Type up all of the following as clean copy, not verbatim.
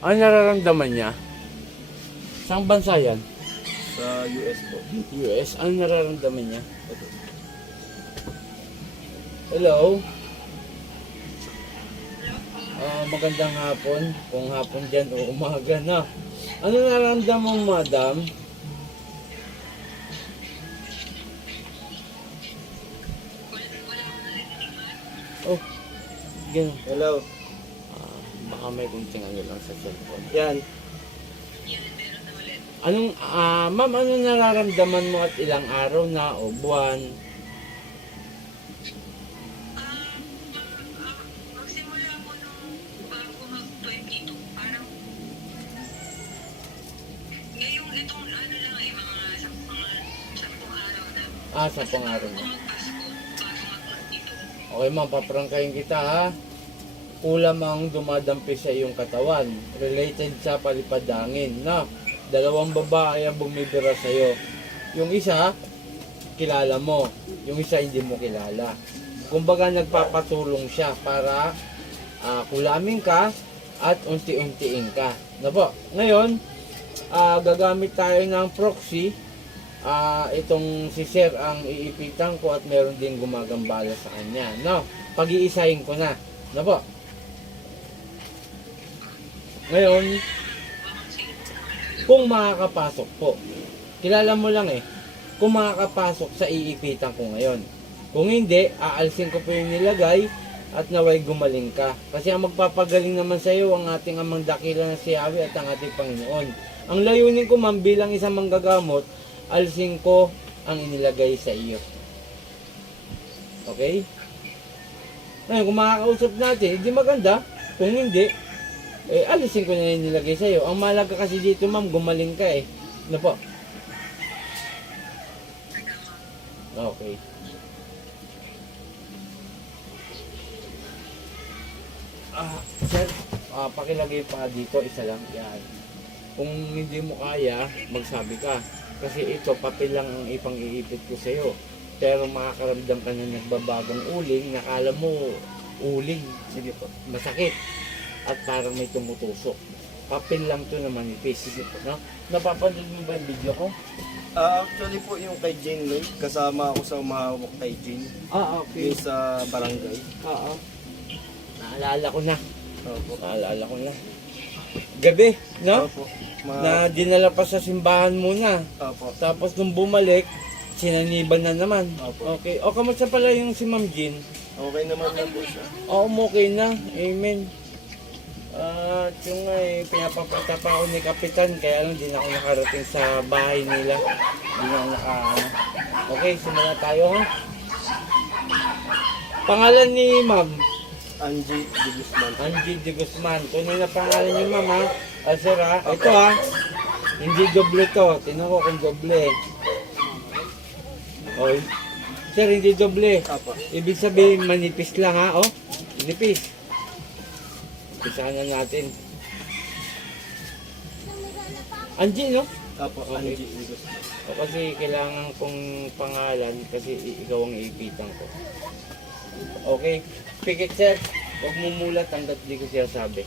Ano nararamdaman niya? Saan bansa yan? Sa US po. US. Ano nararamdaman niya? Hello? Magandang hapon. Kung hapon dyan o umaga na. Ano nararamdaman mo, madam? Oh, ganun. Hello. Baka may kunting ano lang sa cellphone. Yan. Anong, ma'am, ano nararamdaman mo at ilang araw na o buwan? Magsimula po nung bago mag-22, parang ngayong itong ano lang mga 10 araw na. 10 araw na. Magpasko bago mag-22. Okay ma'am, paprangkahin kita ha. Ulam ang dumadampi sa iyong katawan. Related sa palipadangin na 2 babae ang bumibira sa iyo. Yung isa, kilala mo. Yung isa, hindi mo kilala. Kumbaga, nagpapatulong siya para kulamin ka at unti-untiin ka. Na po. Ngayon, gagamit tayo ng proxy. Itong si Sir ang iipitan ko at meron din gumagambala sa kanya. No? Pag-iisahin ko na. Na po. Ngayon, kung makakapasok po, kilala mo lang kung makakapasok sa iipitan ko ngayon. Kung hindi, aalsin ko po yung nilagay at naway gumaling ka. Kasi ang magpapagaling naman sa iyo ang ating amang dakila na si Yahweh at ang ating Panginoon. Ang layunin ko ma'am bilang isang manggagamot, alsin ko ang inilagay sa iyo. Okay? Ngayon, kung makakausap natin, hindi maganda. Kung hindi, alisin ko na yung nilagay sa'yo. Ang malaga kasi dito, ma'am, gumaling ka Ano po? Okay. Sir, pakilagay pa dito, isa lang. Yan. Kung hindi mo kaya, magsabi ka. Kasi ito, papel lang ang ipang-iipit ko sa'yo. Pero makakaramdam ka na nagbabagong uling, nakala mo uling. Sige po. Masakit. At parang may tumutusok. Papel lang to na manipis. Sige po, no? Napapanood mo ba yung video ko? Actually po yung kay Jane Lloyd, kasama ako sa umahawak kay Jane. Okay. Yung sa barangay. Oo. Naalala ko na. Opo. Naalala ko na. Gabi, no? Opo. Na dinala pa sa simbahan muna. Opo. Tapos nung bumalik, sinaniban na naman. Opo. Okay. O, kamusta pala yung si Ma'am Jean? Okay naman lang po siya. Oo, okay na. Amen. At yung pinapapunta pa ako ni Kapitan, kaya lang di na ako nakarating sa bahay nila. Di na ako Okay, simula tayo ha. Pangalan ni Ma'am? Angie de Guzman. Angie de Guzman. Tunay na pangalan ni Ma'am ha. Sir ha. Ito ha. Hindi doble to. Tingnan ko kung doble. Okay. Sir, hindi doble. Opo. Ibig sabihin manipis lang ha. Oh, manipis. Pisahan na natin. Angie, no? Opo, Okay. Angie de Guzman. O, kasi kailangan kong pangalan kasi ikaw ang iipitan ko. Okay. Pikit, sir. Huwag mo mulat hanggat di ko siya sabi.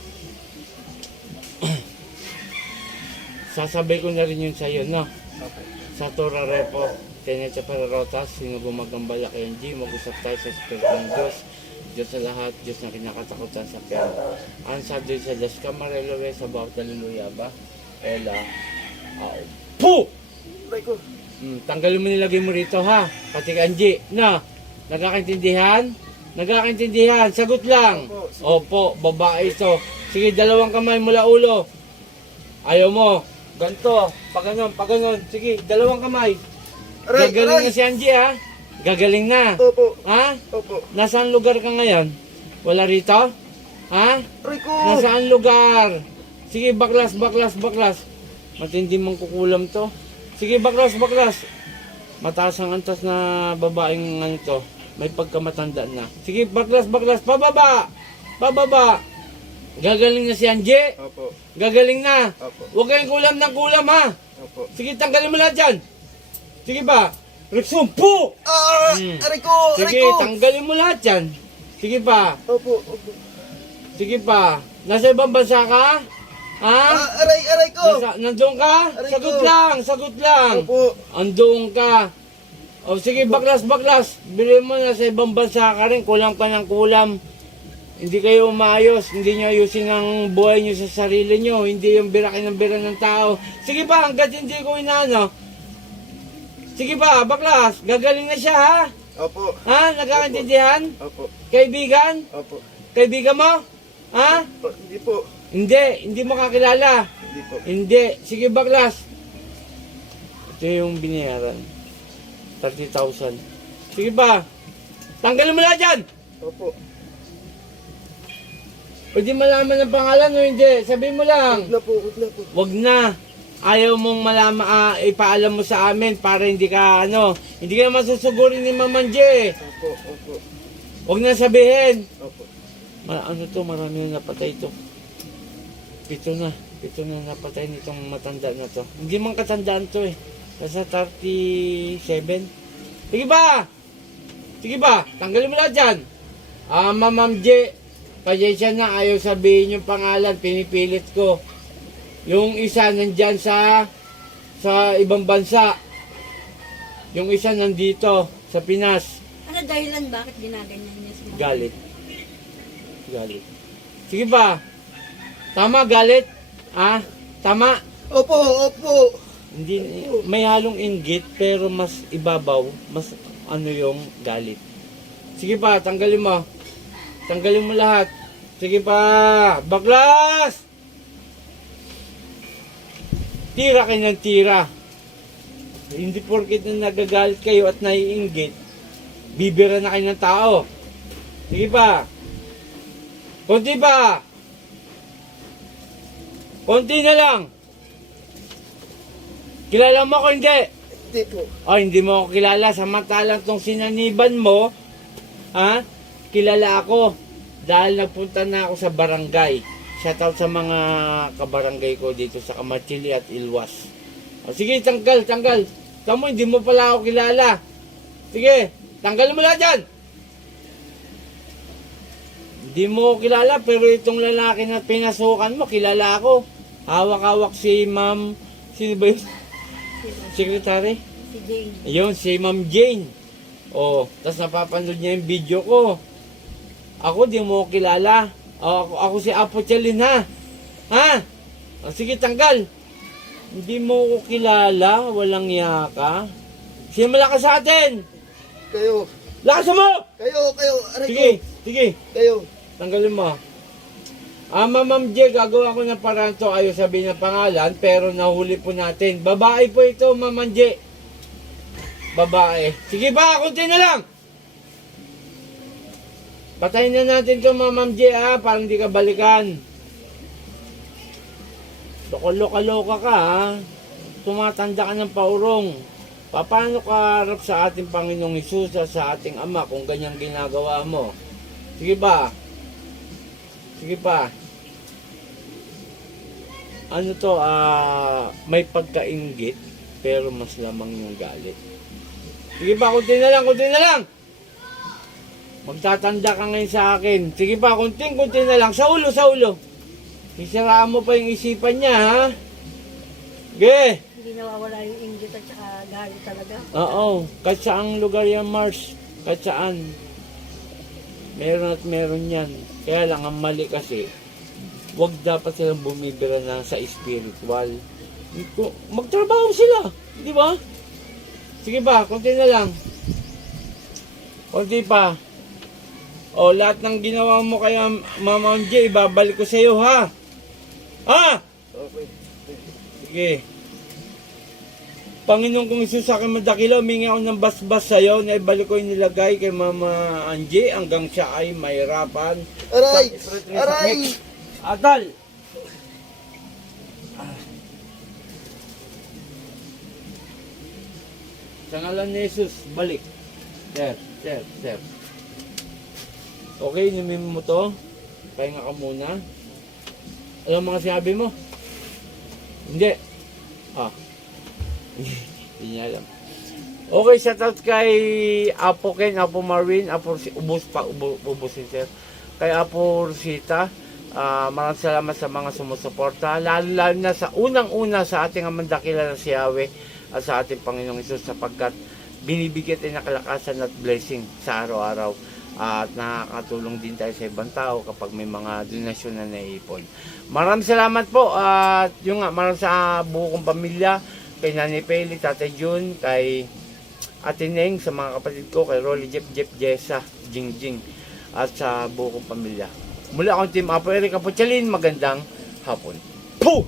Sasabay ko na rin yun sa'yo, no? Okay. Sa Torah Repo, Tenet sa Pararotas, sino gumagambala kay Angie, mag-usap tayo sa Espiritu ng Diyos. Diyos sa lahat, Diyos na kinakatakutan sa piano. Ansad din sa Diyos Kamarelo, sa bawat haleluya ba? Ela, po! Aray ko. Tanggalin mo nilagay mo rito ha, pati kay Angie, na? Nagkakaintindihan? Nagkakaintindihan, sagot lang. Opo, babae ito. Sige, 2 kamay mula ulo. Ayaw mo, ganito, pag ganon. Sige, 2 kamay. Aray, Gagaling aray! na si Angie ha. Gagaling na. Opo. Ha? Opo. Nasaan lugar ka ngayon? Wala rito? Ha? Aray ko! Nasaan lugar? Sige, baklas. Matindi mong kukulam to. Sige, baklas. Mataas ang antas na babaeng ano to. May pagkamatanda na. Sige, baklas. Pababa! Gagaling na si Angie. Opo. Gagaling na. Opo. Huwag kayong kulam ng kulam ha. Opo. Sige, tanggalin mo lahat dyan. Sige ba? Reksumpo! Aray ko! Sige, tanggalin mo lahat yan. Sige pa. Opo. Sige pa. Nasa ibang bansa ka? Ha? Aray ko! Nandun ka? Aray Sagot ko. lang, sagot lang. Opo. Andun ka. O sige, baklas. Bilhin mo na sa ibang bansa ka rin. Kulang ka ng kulam. Hindi kayo umayos. Hindi nyo ayusin ang buhay nyo sa sarili nyo. Hindi yung birakin ng bira ng tao. Sige pa, hanggat hindi ko inaano. Sige pa, baklas. Gagaling na siya, ha? Opo. Ha? Nagkakaintindihan? Opo. Kaibigan? Opo. Kaibigan mo? Ha? Hindi po. Hindi mo kakilala. Hindi po. Hindi. Sige, baklas. Ito yung binayaran. 30,000. Sige ba? Tanggalin mo lahat dyan! Opo. Pwede malaman ng pangalan o hindi. Sabihin mo lang. Huwag na po, huwag na po. Wag na. Ayaw mong malaman, ipaalam mo sa amin para hindi ka, hindi ka naman susugurin ni Mamanje. Opo. Wag na sabihin. Opo. Marami na napatay ito. Pito na napatay nitong matanda na to. Hindi man katandaan to eh. Nasa 37. Sige ba? Tanggalin mo lahat dyan. Ma'am J, pasensya na, ayaw sabihin yung pangalan, pinipilit ko. Yung isa nandyan sa ibang bansa. Yung isa nandito sa Pinas. Ano dahilan bakit ginaganyan niya si Mama? Galit. Sige ba? Tama, galit? Tama? Opo. Hindi, may halong inggit pero mas ibabaw, mas yung galit. Sige pa, tanggalin mo lahat. Sige pa, baklas! Tira kayo ng tira. Hindi porket na nagagalit kayo at naiinggit, bibira na kayo ng tao. Sige pa. Konti pa. Konti na lang. Kilala mo ako hindi? Hindi po. Hindi mo ako kilala. Samantalang tong sinaniban mo, kilala ako. Dahil nagpunta na ako sa barangay. Shoutout sa mga kabarangay ko dito sa Kamarchili at Ilwas. Sige, tanggal. Tamo, hindi mo pala ako kilala. Sige, tanggal mo lahat dyan. Hindi mo ako kilala, pero itong lalaki na pinasukan mo, kilala ako. Hawak-hawak si Ma'am, sino ba yun? Secretary? Si Jane. Ayun, si Ma'am Jane. Tapos napapanood niya yung video ko. Ako, di mo ako kilala. Ako si Apo Chalin, ha? Sige, tanggal. Hindi mo ko kilala, walang yaka. Sino malakas sa atin? Kayo. Lakas mo! Kayo. Aray Sige, ko. sige. Kayo. Tanggalin mo. Ma'am J, gagawa ko ng paraan to. Ayaw sabihin ng pangalan, pero nahuli po natin. Babae po ito, Ma'am J. Babae. Sige ba, kunti na lang. Patayin na natin to, Ma'am J, para hindi ka balikan. Loka-loka ka, Tumatanda ka ng paurong. Paano ka harap sa ating Panginoong Hesus sa ating Ama kung ganyang ginagawa mo? Sige ba? May pagkainggit, pero mas lamang yung galit. Sige ba, kunti na lang. Magtatanda ka ngayon sa akin. Sige pa, kunti na lang. Sa ulo. Isiraan mo pa yung isipan niya, ha? Sige. Hindi nawawala yung inggit at saka galit talaga. Oo. Kahit saang lugar yan, Mars. Kahit saan. Meron yan. Kaya lang, ang mali kasi, wag dapat silang bumibira na sa spiritual. Magtrabaho sila. Di ba? Sige ba, kunti na lang. Kunti pa. Lahat ng ginawa mo kaya Mama J, babalik ko sa iyo, ha? Okay. Sige. Panginoon kong Isus, sa akin madakila, humingi ako ng basbas sa iyo na ibalik ko yung nilagay kay Mama Angie hanggang siya ay mahirapan. Aray! Atal! Sa ngalan ni Jesus, balik. Sir. Okay, inumin mo to. Pahinga ka muna. Alam mo mga sinabi mo? Hindi. Hindi niya alam. Okay, shoutout kay Apo Ken, Apo Marvin, Apo ubos pa, ubusin sir. Kay Apo Rosita, Maraming salamat sa mga sumusuporta, lalo na sa unang-una sa ating amandakila na si Yahweh at sa ating Panginoong Hesus, sapagkat binibigyan tayo ng kalakasan at blessing sa araw-araw at nakakatulong din tayo sa ibang tao kapag may mga donasyon na naiipon. Maraming salamat po at yung nga, maraming sa buo kong pamilya, kay Nanay Peli, Tatay Jun, kay Ate Neng, sa mga kapatid ko, kay Rolly, Jeff, Jessa, Jingjing, at sa buo kong pamilya. Mula akong Team Apo Eric Apochalin, magandang hapon. Puh!